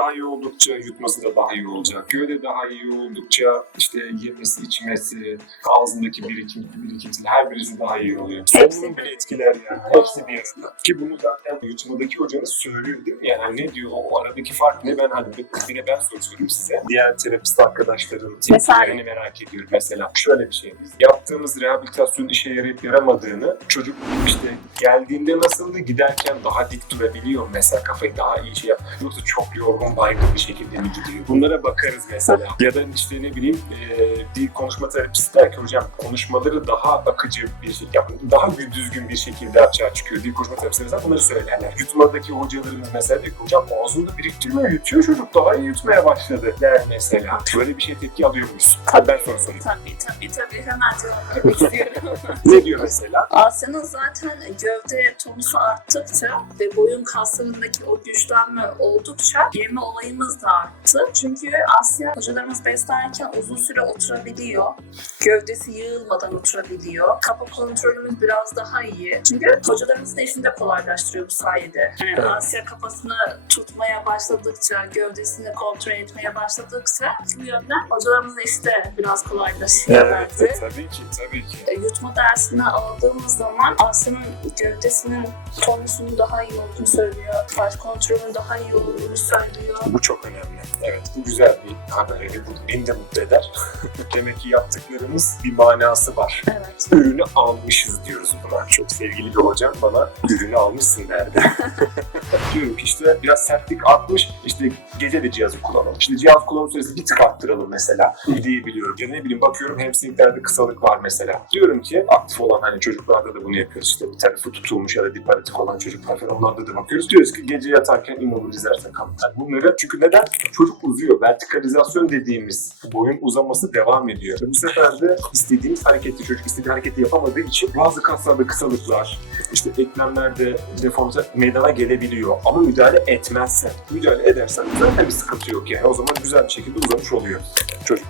daha iyi oldukça yutması da daha iyi olacak. Gövde daha iyi oldukça işte yemesi, içmesi, ağzındaki birikim, birikintili her birisi daha iyi oluyor. Solunum bile etkiler yani. Hepsi bir arada. Ki bunu zaten yutmadaki hocanız söylüyor değil mi? Yani ne diyor o aradaki fark ne ben hani yine ben soru sorayım size. Diğer terapist arkadaşların tepkilerini merak ediyorum mesela. Şöyle bir şey. Yaptığımız rehabilitasyonun işe yarayıp yaramadığını çocuk işte geldiğinde nasıldı giderken daha dik durabiliyor mesela kafayı daha iyi şey yap. Yoksa çok yorgun baygın bir şekilde mi gidiyor? Bunlara bakarız mesela. Ya da işte ne bileyim e, bir konuşma terapisti der ki hocam konuşmaları daha akıcı bir şey. Daha bir düzgün bir şekilde açığa çıkıyor. Bir konuşma terapisti mesela bunları söylerler. Yutmadaki hocalarımız mesela diyor ki hocam ağzında biriktirme yutuyor çocuk daha iyi yutmaya başladı der mesela. Böyle bir şey tepki alıyor muyuz? Tabii. Ben soru sorayım. Tabii tabii tabii hemen cevap vermek istiyorum. Ne diyor mesela? Asya'nın zaten gövde tonusu arttıkça ve boyun kaslarındaki o güçlenme oldukça yeme olayımız da arttı. Çünkü Asya hocalarımız beslerken uzun süre oturabiliyor. Gövdesi yığılmadan oturabiliyor. Kafa kontrolümüz biraz daha iyi. Çünkü hocalarımızın işini de kolaylaştırıyor bu sayede. Yani Evet. Asya kafasını tutmaya başladıkça, gövdesini kontrol etmeye başladıkça bu yönden hocalarımızın işi de biraz kolaylaşıyor bence. tabii ki, tabii ki. E, yutma dersini aldığımız zaman Asya'nın gövdesinin tonusunun daha iyi olduğunu söylüyor. Baş kontrolünün daha iyi olduğunu söylüyor. Bu çok önemli. Evet, bu güzel bir haber. Yani bu beni de mutlu eder. Demek ki yaptıklarımız bir manası var. Evet. Ürünü almışız diyoruz buna. Çok sevgili bir hocam bana ürünü almışsın derdi. Diyorum ki işte biraz sertlik artmış, işte gece de cihazı kullanalım. İşte cihaz kullanım süresi bir tık arttıralım mesela diyebiliyorum. Ya ne bileyim bakıyorum hamstringlerde kısalık var mesela. Diyorum ki aktif olan hani çocuklarda da bunu yapıyoruz. İşte bir tarafı tutulmuş ya da diparatik olan çocuklar falan onlarda da bakıyoruz. Diyoruz ki gece yatarken immobilizersen kalın. Yani bunları çünkü neden? Çocuk uzuyor. Vertikalizasyon dediğimiz boyun uzaması devam ediyor. Bu sefer de istediğimiz hareketi çocuk istediği hareketi yapamadığı için bazı kaslarda kısalıklar, işte eklemlerde deformasyon meydana gelebiliyor. Ama müdahale etmezsen, müdahale edersen zaten bir sıkıntı yok yani. O zaman güzel bir şekilde uzamış oluyor çocuk.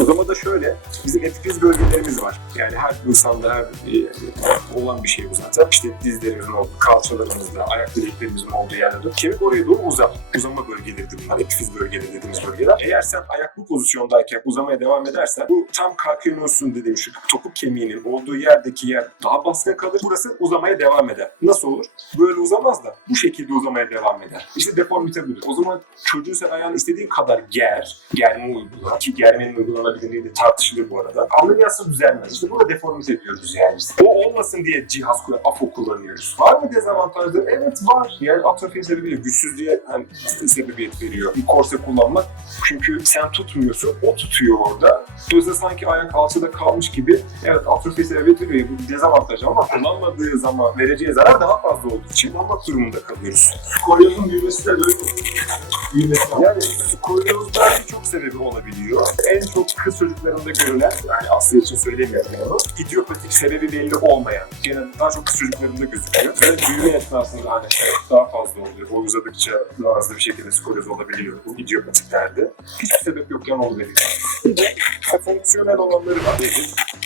Uzama da şöyle, bizim epifiz bölgelerimiz var. Yani her insanda her e, olan bir şey bu zaten. İşte dizlerimizin olduğu, kalçalarımızda, ayak bileklerimizin olduğu yerde kemik oraya doğru uzar. Uzama bölgeleridir bunlar, epifiz bölgeleri dediğimiz bölgeler. Eğer sen ayak bu pozisyondayken uzamaya devam edersen bu tam kalkinosun dediğim şu topuk kemiğinin olduğu yerdeki yer daha baskın kalır. Burası uzamaya devam eder. Nasıl olur? Böyle uzamaz da bu şekilde uzamaya devam eder. İşte deformite budur. O zaman çocuğu sen ayağını istediğin kadar ger, germe uygula. Ki germenin uygulanabilirliği de tartışılır bu arada. Ameliyatsa düzelmez. İşte burada deformite diyoruz yani. O olmasın diye cihaz kullan, AFO kullanıyoruz. Var mı dezavantajları? Evet var. Yani atrofi sebebiyle güçsüzlüğe hani, sebebiyet veriyor. Bir korse kullanmak. Çünkü sen tutmuyorsun, o tutuyor orada. Dolayısıyla sanki ayak alçada kalmış gibi evet atrofi sebebiyet veriyor. Bu bir dezavantaj ama kullanmadığı zaman vereceği zarar daha fazla olduğu için almak durumunda kalıyoruz. Skolyozun büyümesi de böyle büyümesi. Yani skolyozda birçok sebebi olabiliyor. En çok kız çocuklarında görülen, yani Asya için söylemiyorum bunu, idiopatik sebebi belli olmayan, genelde daha çok çocuklarında gözüküyor. Ve büyüme esnasında hani daha fazla oluyor. Boy uzadıkça daha hızlı bir şekilde skolyoz olabiliyor bu idiopatiklerde. Hiçbir sebep yokken oluyor. De fonksiyonel olanları var.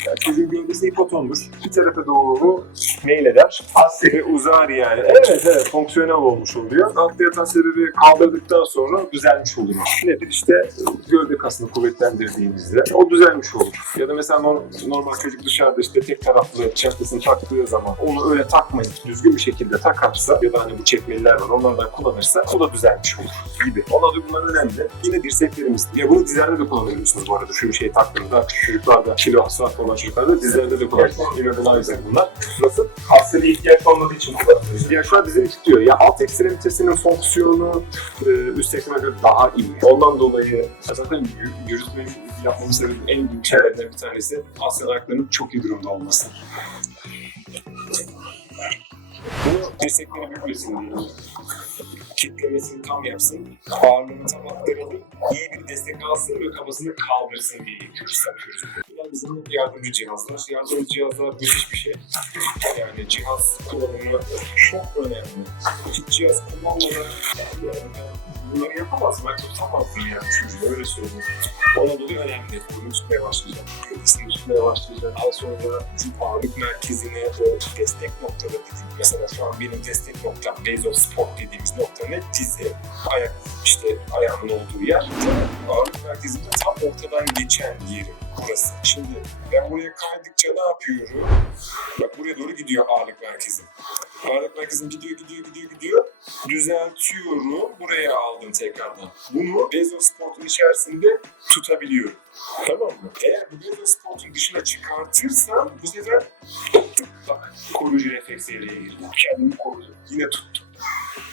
Yani çocuğun gövdesi hipotondur. Bir tarafa doğru meyleder. Ve uzar yani. Evet evet fonksiyonel olmuş oluyor. Altta yatan sebebi kaldırdıktan sonra düzelmiş olur. Nedir işte gövde kasını kuvvetlendirdiğimizde o düzelmiş olur. Ya da mesela nor- normal çocuk dışarıda işte tek taraflı çantasını taktığı zaman onu öyle takmayıp düzgün bir şekilde takarsa ya da hani bu çekmeliler var onlardan kullanırsa o da düzelmiş olur gibi. Ona da bunlar önemli. Yine dirseklerimiz. Ya bunu dizlerde de kullanabiliyorsunuz bu arada. Şu bir şey taktığında çocuklarda kilo hassas olan çocuklarda dizlerde de kullanabiliyorsunuz. Immobilizer bunlar. Nasıl? Aslında ihtiyaç olmadığı için kullanılıyor. Ya şu an dizini tutuyor. Ya alt ekstremitesinin fonksiyonu e, üst ekstreme göre daha iyi. Ondan dolayı zaten yü- yürütme yapmamın sebebi en büyük şeylerden bir tanesi aslında ayaklarının çok iyi durumda olması. Bunu dirsekleri bükmesin diye. Kitlemesini tam yapsın, ağırlığını tam aktaralım, iyi bir destek alsın ve kafasını kaldırsın diye yapıyoruz. Bunlar bizim yardımcı cihazlar. Yardımcı cihazlar müthiş bir şey. Yani cihaz kullanımı çok önemli. Cihaz kullanmadan yani bunları yapamaz. Ben tutamazdım yani çocuğu öyle söyleyeyim. Ona dolayı önemli. Bunu tutmaya başlayacağım. Kafasını tutmaya başlayacağım. Daha sonra vücut ağırlık merkezine o destek noktada dedim. Mesela şu an benim destek noktam, base of support dediğimiz nokta ne? Dizi, ayak işte ayağımın olduğu yer. Ağırlık merkezinde tam ortadan geçen yerim burası. Şimdi ben buraya kaydıkça ne yapıyorum? Bak buraya doğru gidiyor ağırlık merkezim. Ağırlık merkezim gidiyor, gidiyor, gidiyor, gidiyor. Düzeltiyorum. Buraya aldım tekrardan. Bunu Bezosport'un içerisinde tutabiliyorum. Tamam mı? Eğer bu Bezosport'un dışına çıkartırsam bu sefer tık bak koruyucu refleks devreye. Kendimi korudum. Yine tuttum.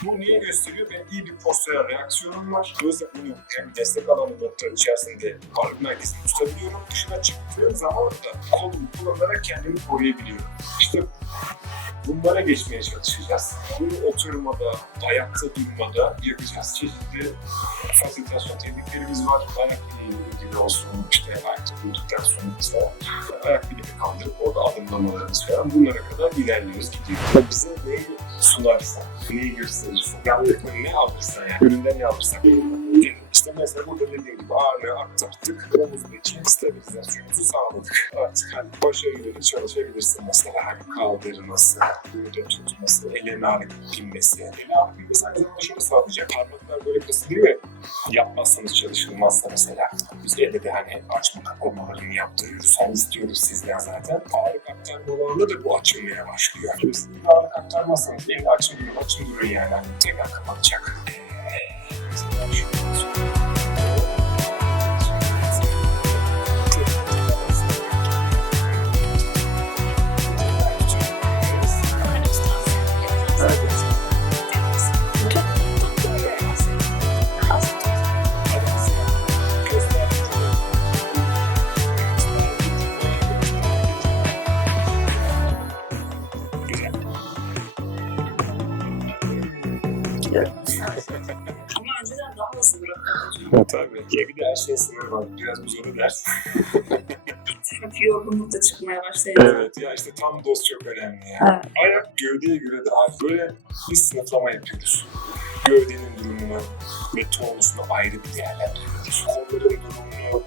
Bu neyi gösteriyor? Ben iyi bir postural reaksiyonum var. Dolayısıyla bunu hem destek alanı noktaların içerisinde ağırlık merkezini tutabiliyorum. Dışına çıktığım zaman da kolumu kullanarak kendimi koruyabiliyorum. İşte bunlara geçmeye çalışacağız. Bunu oturmada, ayakta durmada yapacağız. Çeşitli fasilitasyon tekniklerimiz var. Ayak bileğiyle ilgili olsun, işte ayakta durduktan sonra ayak bileğini kaldırıp orada adımlamalarımız falan bunlara kadar ilerliyoruz, gidiyoruz. Bize neyi sunarsan, neyi gösterirsen, yandıkla ne alırsan yani, üründen ne alırsan. İşte mesela burada dediğim gibi ağırlığı aktarttık, omuzdaki stabilizasyonumuzu sağladık. Artık hani başarıyla çalışabilirsin mesela hani kaldırması, böyle tutması, elin ağrı binmesi. Elin ağrı binmesi aynı zamanda şunu sağlayacak. Parmaklar böyle kısılıyor ya, yapmazsanız çalışılmazsa mesela. Biz elde de hani açma kapamalarını yaptırıyoruz. Hani istiyoruz sizden zaten. Ağırlık aktarmalarında da bu açılmaya başlıyor. Siz bir ağırlık aktarmazsanız açın, açın durun yani. Tekrar kapatacak. Tabii. Ya bir de her şeyin sınırı var. Biraz bu zoru ders. Çünkü yorgunluk da çıkmaya başladı. evet ya işte tam doz çok önemli ya. Evet. Ayak gövdeye göre daha böyle bir sınıflama yapıyoruz. Gövdenin durumunu ve tonusunu ayrı bir değerlendiriyoruz. Kolların durumunu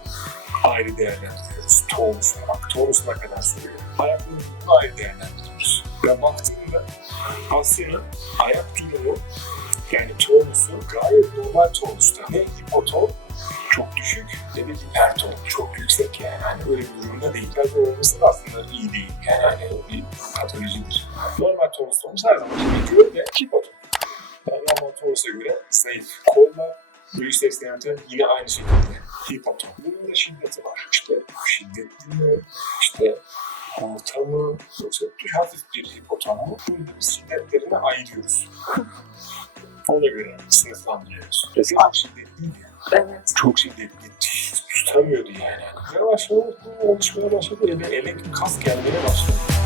ayrı değerlendiriyoruz. Tonusuna bak. Tonusuna kadar sürüyor. Ayakların durumunu ayrı değerlendiriyoruz. Ben baktığımda Asya'nın ayak durumu yani tonusu gayet normal tonusta. Ne hipoton çok düşük ne de hiperton çok yüksek yani. Hani öyle bir durumda değil. Hiperton olması da aslında iyi değil. Yani hani bir patolojidir. Normal tonus olmuş her zaman bir gövde hipoton. Yani normal tonusa göre zayıf. Kolla Göğüs ekstremite yine aynı şekilde hipoton. Bunun da şiddeti var. İşte şiddetli mi, işte orta mı, yoksa hafif bir hipoton mu? Bunun şiddetlerini ayırıyoruz. Ona göre sınıflandırıyoruz. Çok şiddetliydi. Evet. Çok şiddetli. Tutamıyordu yani. Yavaş yavaş bu oluşmaya başladı. Ele, ele kas gelmeye başladı.